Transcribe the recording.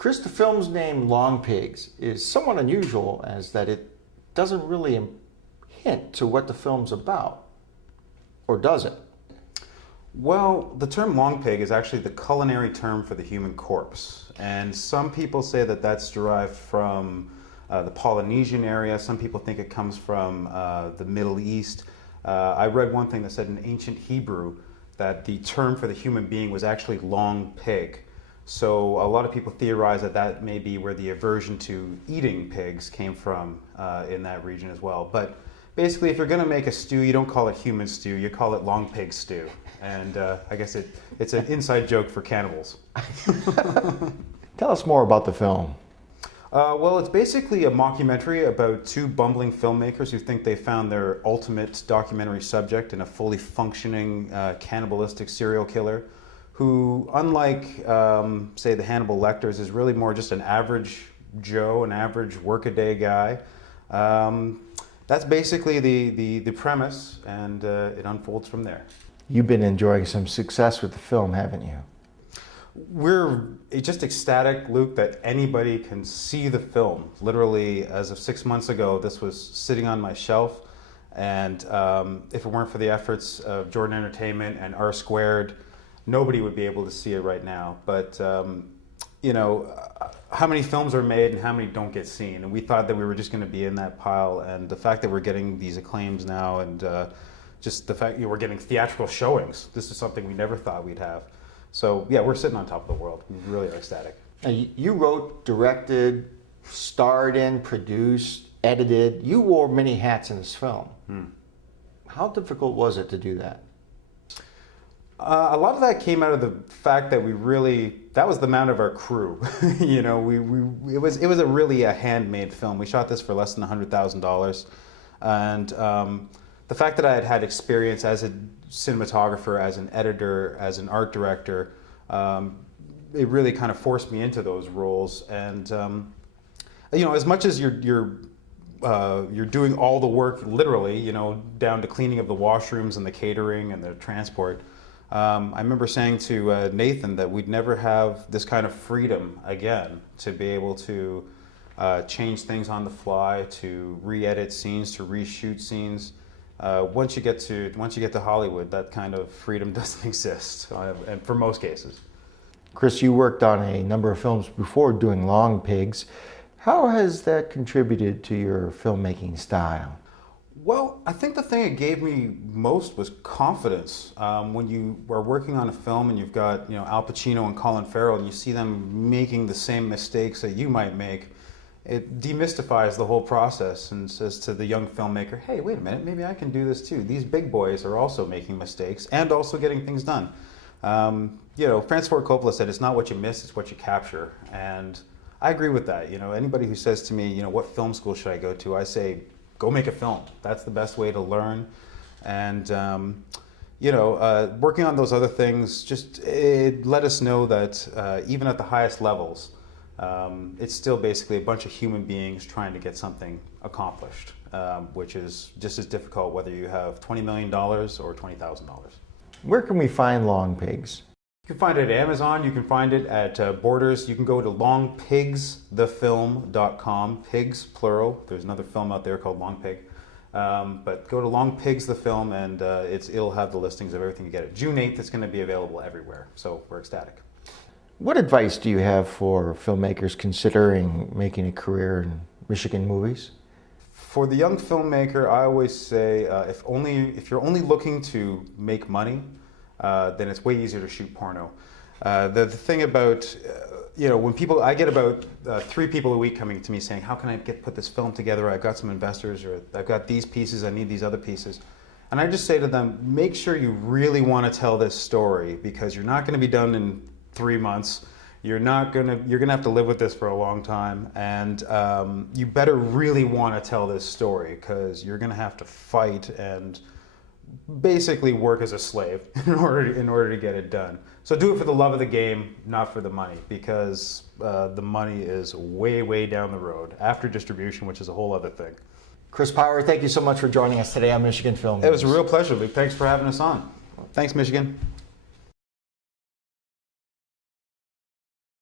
Chris, the film's name Long Pigs is somewhat unusual as that it doesn't really hint to what the film's about. Or does it? Well, the term long pig is actually the culinary term for the human corpse. And some people say that that's derived from the Polynesian area. Some people think it comes from the Middle East. I read one thing that said in ancient Hebrew that the term for the human being was actually long pig. So a lot of people theorize that that may be where the aversion to eating pigs came from in that region as well. But basically, if you're going to make a stew, you don't call it human stew, you call it long pig stew. And I guess it's an inside joke for cannibals. Tell us more about the film. Well, it's basically a mockumentary about two bumbling filmmakers who think they found their ultimate documentary subject in a fully functioning cannibalistic serial killer who, unlike, say, the Hannibal Lecters, is really more just an average Joe, an average workaday guy. That's basically the premise, and it unfolds from there. You've been enjoying some success with the film, haven't you? We're just ecstatic, Luke, that anybody can see the film. Literally, as of 6 months ago, this was sitting on my shelf, and if it weren't for the efforts of Jordan Entertainment and R Squared, nobody would be able to see it right now. But you know, how many films are made and how many don't get seen? And we thought that we were just going to be in that pile, and the fact that we're getting these acclaims now, and just the fact that we're getting theatrical showings, this is something we never thought we'd have. So yeah, we're sitting on top of the world. We really are ecstatic. Now, you wrote, directed, starred in, produced, edited. You wore many hats in this film. How difficult was it to do that? A lot of that came out of the fact that that was the amount of our crew. You know, it was a really a handmade film. We shot this for less than $100,000. And the fact that I had had experience as a cinematographer, as an editor, as an art director, it really kind of forced me into those roles. And you know, as much as you're doing all the work, literally, you know, down to cleaning of the washrooms and the catering and the transport, I remember saying to Nathan that we'd never have this kind of freedom again to be able to change things on the fly, to re-edit scenes, to reshoot scenes. Once you get to Hollywood, that kind of freedom doesn't exist, and for most cases. Chris, you worked on a number of films before doing Long Pigs. How has that contributed to your filmmaking style? Well, I think the thing it gave me most was confidence. When you are working on a film and you've got, you know, Al Pacino and Colin Farrell, and you see them making the same mistakes that you might make, it demystifies the whole process and says to the young filmmaker, hey, wait a minute, maybe I can do this too. These big boys are also making mistakes and also getting things done. You know, Francis Ford Coppola said, it's not what you miss, it's what you capture. And I agree with that. You know, anybody who says to me, you know, what film school should I go to? I say, go make a film. That's the best way to learn. And, you know, working on those other things, just it let us know that even at the highest levels, it's still basically a bunch of human beings trying to get something accomplished, which is just as difficult whether you have $20 million or $20,000. Where can we find Long Pigs? You can find it at Amazon. You can find it at Borders. You can go to longpigsthefilm.com. Pigs, plural. There's another film out there called Long Pig. But go to Long Pigs the Film, and it'll have the listings of everything you get. June 8th, it's going to be available everywhere. So we're ecstatic. What advice do you have for filmmakers considering making a career in Michigan movies? For the young filmmaker, I always say if you're only looking to make money, then it's way easier to shoot porno. The thing about, you know, when I get about 3 people a week coming to me saying, how can I put this film together? I've got some investors, or I've got these pieces, I need these other pieces. And I just say to them, make sure you really want to tell this story, because you're not going to be done in 3 months. You're gonna have to live with this for a long time, and you better really want to tell this story, because you're gonna have to fight and basically work as a slave in order to get it done. So do it for the love of the game, not for the money, because the money is way down the road after distribution, which is a whole other thing. Chris Power, thank you so much for joining us today on Michigan Film News. It was a real pleasure, Luke. Thanks for having us on. Thanks, Michigan.